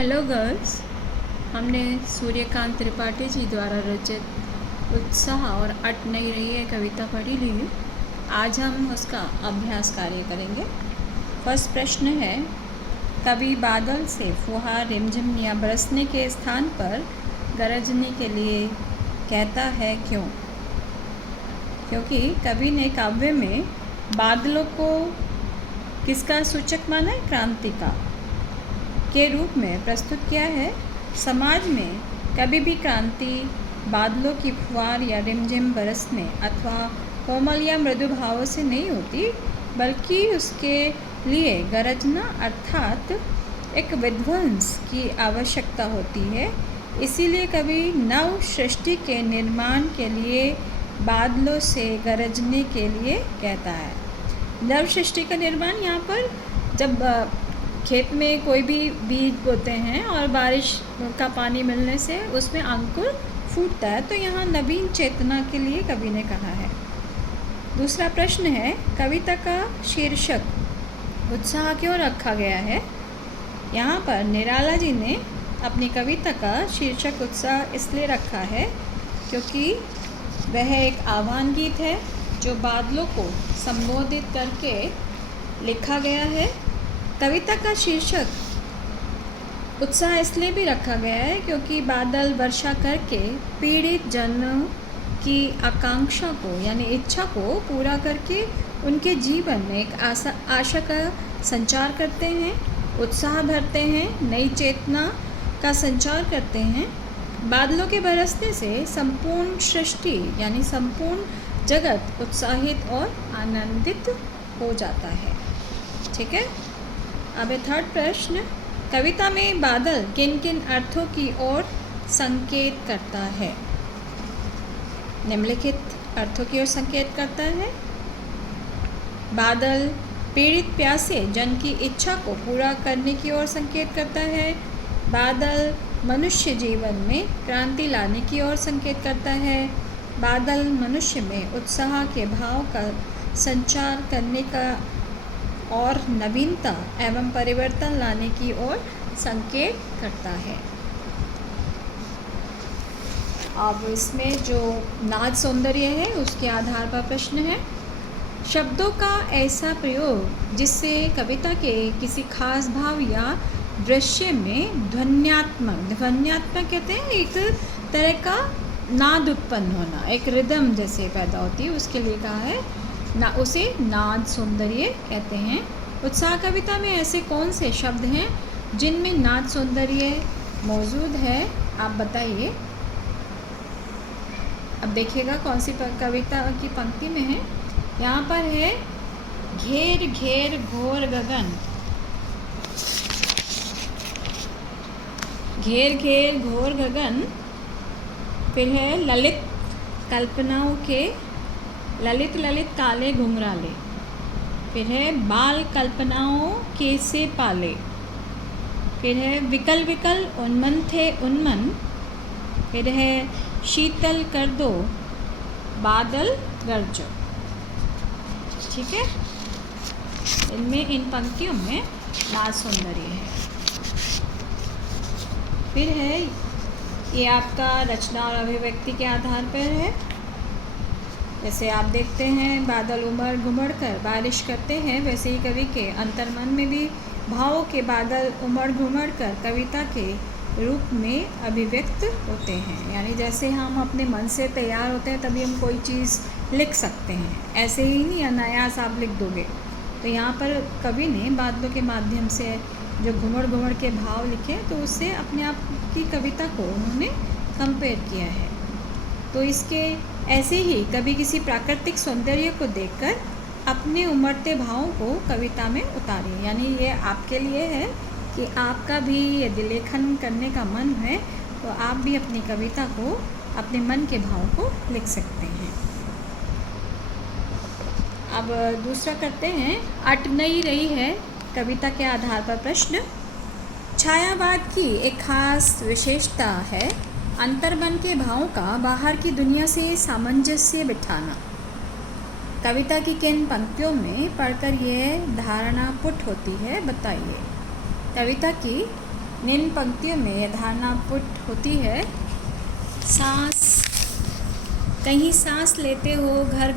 Hello girls, हमने सूर्यकांत त्रिपाठी जी द्वारा रचित उत्साह और अट नहीं रही है कविता पढ़ी ली। आज हम उसका अभ्यास कार्य करेंगे। फर्स्ट प्रश्न है, कभी बादल से फुहार रिमझिम या बरसने के स्थान पर गरजने के लिए कहता है क्यों? क्योंकि कवि ने काव्य में बादलों को किसका सूचक माना है? क्रांति का के रूप में प्रस्तुत किया है। समाज में कभी भी क्रांति बादलों की फुहार या रिमझिम बरसने अथवा कोमल या मृदु भावों से नहीं होती, बल्कि उसके लिए गरजना अर्थात एक विध्वंस की आवश्यकता होती है। इसीलिए कभी नव सृष्टि के निर्माण के लिए बादलों से गरजने के लिए कहता है। नव सृष्टि का निर्माण यहाँ पर जब खेत में कोई भी बीज बोते हैं और बारिश का पानी मिलने से उसमें अंकुर फूटता है, तो यहाँ नवीन चेतना के लिए कवि ने कहा है। दूसरा प्रश्न है, कविता का शीर्षक उत्साह क्यों रखा गया है? यहाँ पर निराला जी ने अपनी कविता का शीर्षक उत्साह इसलिए रखा है क्योंकि वह एक आह्वान गीत है जो बादलों को संबोधित करके लिखा गया है। कविता का शीर्षक उत्साह इसलिए भी रखा गया है क्योंकि बादल वर्षा करके पीड़ित जनों की आकांक्षा को यानी इच्छा को पूरा करके उनके जीवन में एक आशा का संचार करते हैं, उत्साह भरते हैं, नई चेतना का संचार करते हैं। बादलों के बरसने से संपूर्ण सृष्टि यानी संपूर्ण जगत उत्साहित और आनंदित हो जाता है। ठीक है। अब थर्ड प्रश्न, कविता में बादल किन किन अर्थों की ओर संकेत करता है? निम्नलिखित अर्थों की ओर संकेत करता है। बादल पीड़ित प्यासे जन की इच्छा को पूरा करने की ओर संकेत करता है। बादल मनुष्य जीवन में क्रांति लाने की ओर संकेत करता है। बादल मनुष्य में उत्साह के भाव का संचार करने का और नवीनता एवं परिवर्तन लाने की ओर संकेत करता है। अब इसमें जो नाद सौंदर्य है उसके आधार पर प्रश्न है, शब्दों का ऐसा प्रयोग जिससे कविता के किसी खास भाव या दृश्य में ध्वन्यात्मक कहते हैं एक तरह का नाद उत्पन्न होना, एक रिदम जैसे पैदा होती है, उसके लिए कहा है ना, उसे नाद सौंदर्य कहते हैं। उत्साह कविता में ऐसे कौन से शब्द हैं जिनमें नाद सौंदर्य मौजूद है? आप बताइए। अब देखिएगा कौन सी कविता की पंक्ति में है। यहाँ पर है, घेर घेर घोर गगन, घेर घेर घोर गगन। फिर है, ललित कल्पनाओं के ललित ललित काले घुंघराले। फिर है, बाल कल्पनाओं के से पाले। फिर है, विकल विकल उन्मन थे उन्मन। फिर है, शीतल कर दो बादल गरजो। ठीक है, इनमें इन पंक्तियों में नाद सौंदर्य है। फिर है, ये आपका रचना और अभिव्यक्ति के आधार पर है। जैसे आप देखते हैं बादल उमड़ घुमड़ कर बारिश करते हैं, वैसे ही कवि के अंतर्मन में भी भावों के बादल उमड़ घुमड़ कर कविता के रूप में अभिव्यक्त होते हैं। यानी जैसे हम अपने मन से तैयार होते हैं तभी हम कोई चीज़ लिख सकते हैं, ऐसे ही नहीं अनायास आप लिख दोगे। तो यहाँ पर कवि ने बादलों के माध्यम से जो घुमड़ घुमड़ के भाव लिखे, तो उससे अपने आप की कविता को उन्होंने कंपेयर किया है। तो इसके ऐसे ही कभी किसी प्राकृतिक सौंदर्य को देखकर अपने उमड़ते भावों को कविता में उतारें। यानी ये आपके लिए है कि आपका भी यदि लेखन करने का मन है तो आप भी अपनी कविता को अपने मन के भाव को लिख सकते हैं। अब दूसरा करते हैं, अट नहीं रही है कविता के आधार पर प्रश्न। छायावाद की एक खास विशेषता है अंतर्मन के भावों का बाहर की दुनिया से सामंजस्य बिठाना। कविता की किन पंक्तियों में पढ़कर यह धारणा पुट होती है, बताइए। कविता की निम्न पंक्तियों में यह धारणा पुट होती है, सांस कहीं सांस लेते हो, घर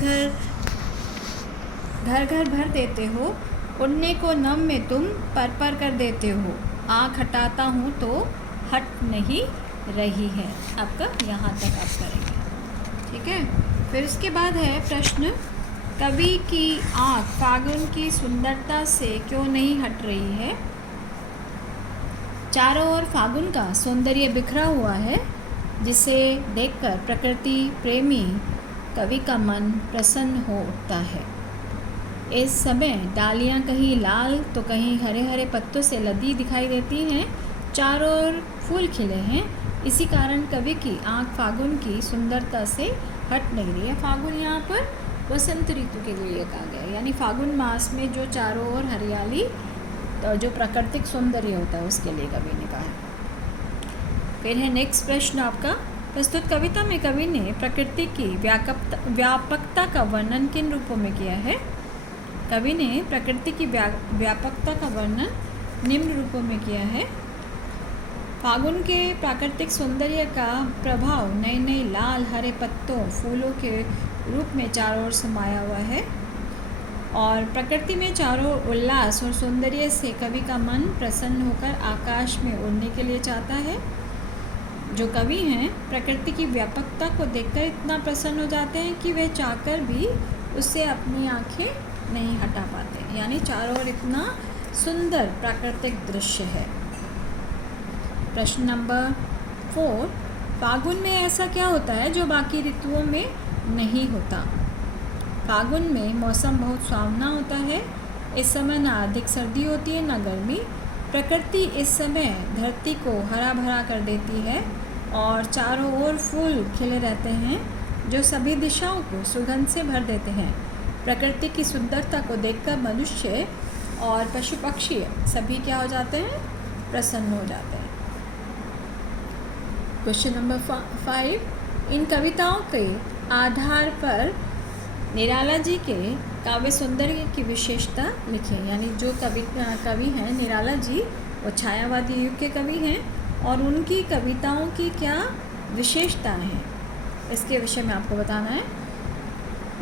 घर भर देते हो, उड़ने को नम में तुम पर कर देते हो, आँख हटाता हूँ तो हट नहीं रही है। आपका यहाँ तक आप करेंगे, ठीक है। फिर उसके बाद है प्रश्न, कवि की आँख फागुन की सुंदरता से क्यों नहीं हट रही है। चारों ओर फागुन का सौंदर्य बिखरा हुआ है, जिसे देखकर प्रकृति प्रेमी कवि का मन प्रसन्न हो उठता है। इस समय डालियाँ कहीं लाल तो कहीं हरे हरे पत्तों से लदी दिखाई देती हैं, चारों ओर फूल खिले हैं, इसी कारण कवि की आँख फागुन की सुंदरता से हट नहीं रही है। फागुन यहाँ पर वसंत ऋतु के लिए कहा गया है, यानी फागुन मास में जो चारों ओर हरियाली तो जो प्राकृतिक सौंदर्य होता है उसके लिए कवि ने कहा है। फिर है नेक्स्ट प्रश्न आपका, प्रस्तुत कविता में कवि ने प्रकृति की व्यापकता का वर्णन किन रूपों में किया है। कवि ने प्रकृति की व्यापकता का वर्णन निम्न रूपों में किया है। फागुन के प्राकृतिक सौंदर्य का प्रभाव नए नए लाल हरे पत्तों फूलों के रूप में चारों ओर समाया हुआ है, और प्रकृति में चारों ओर उल्लास और सौंदर्य से कवि का मन प्रसन्न होकर आकाश में उड़ने के लिए चाहता है। जो कवि हैं प्रकृति की व्यापकता को देखकर इतना प्रसन्न हो जाते हैं कि वे चाहकर भी उससे अपनी आंखें नहीं हटा पाते, यानी चारों ओर इतना सुंदर प्राकृतिक दृश्य है। प्रश्न नंबर 4, फागुन में ऐसा क्या होता है जो बाकी ऋतुओं में नहीं होता। फागुन में मौसम बहुत सुहावना होता है, इस समय ना अधिक सर्दी होती है ना गर्मी। प्रकृति इस समय धरती को हरा भरा कर देती है और चारों ओर फूल खिले रहते हैं जो सभी दिशाओं को सुगंध से भर देते हैं। प्रकृति की सुंदरता को देखकर मनुष्य और पशु पक्षी सभी क्या हो जाते हैं, प्रसन्न हो जाते हैं। क्वेश्चन नंबर 5, इन कविताओं के आधार पर निराला जी के काव्य सौंदर्य की विशेषता लिखें। यानी जो कवि हैं निराला जी, वो छायावादी युग के कवि हैं और उनकी कविताओं की क्या विशेषताएं हैं, इसके विषय में आपको बताना है।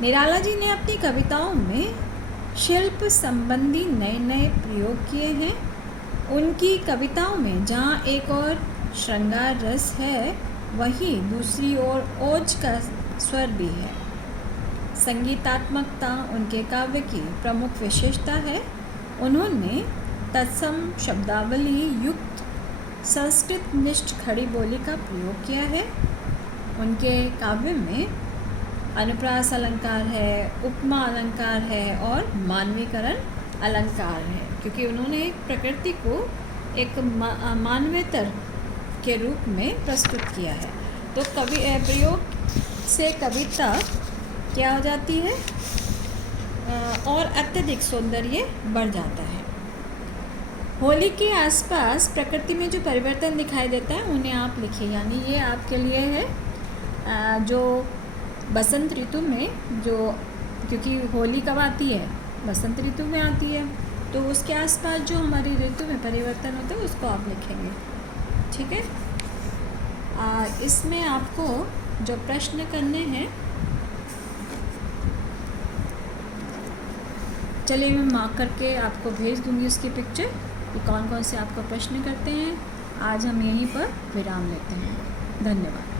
निराला जी ने अपनी कविताओं में शिल्प संबंधी नए नए प्रयोग किए हैं। उनकी कविताओं में जहाँ एक और श्रृंगार रस है, वहीं दूसरी ओर ओज का स्वर भी है। संगीतात्मकता उनके काव्य की प्रमुख विशेषता है। उन्होंने तत्सम शब्दावली युक्त संस्कृत निष्ठ खड़ी बोली का प्रयोग किया है। उनके काव्य में अनुप्रास अलंकार है, उपमा अलंकार है और मानवीकरण अलंकार है, क्योंकि उन्होंने प्रकृति को एक मानवेतर के रूप में प्रस्तुत किया है। तो कवि प्रयोग से कविता क्या हो जाती है और अत्यधिक सौंदर्य बढ़ जाता है। होली के आसपास प्रकृति में जो परिवर्तन दिखाई देता है उन्हें आप लिखिए। यानी ये आपके लिए है जो बसंत ऋतु में जो, क्योंकि होली कब आती है, बसंत ऋतु में आती है, तो उसके आसपास जो हमारी ऋतु में परिवर्तन होता है उसको आप लिखेंगे, ठीक है। इसमें आपको जो प्रश्न करने हैं, चलिए मैं मार्क करके आपको भेज दूंगी उसकी पिक्चर कि कौन कौन से आपको प्रश्न करते हैं। आज हम यहीं पर विराम लेते हैं। धन्यवाद।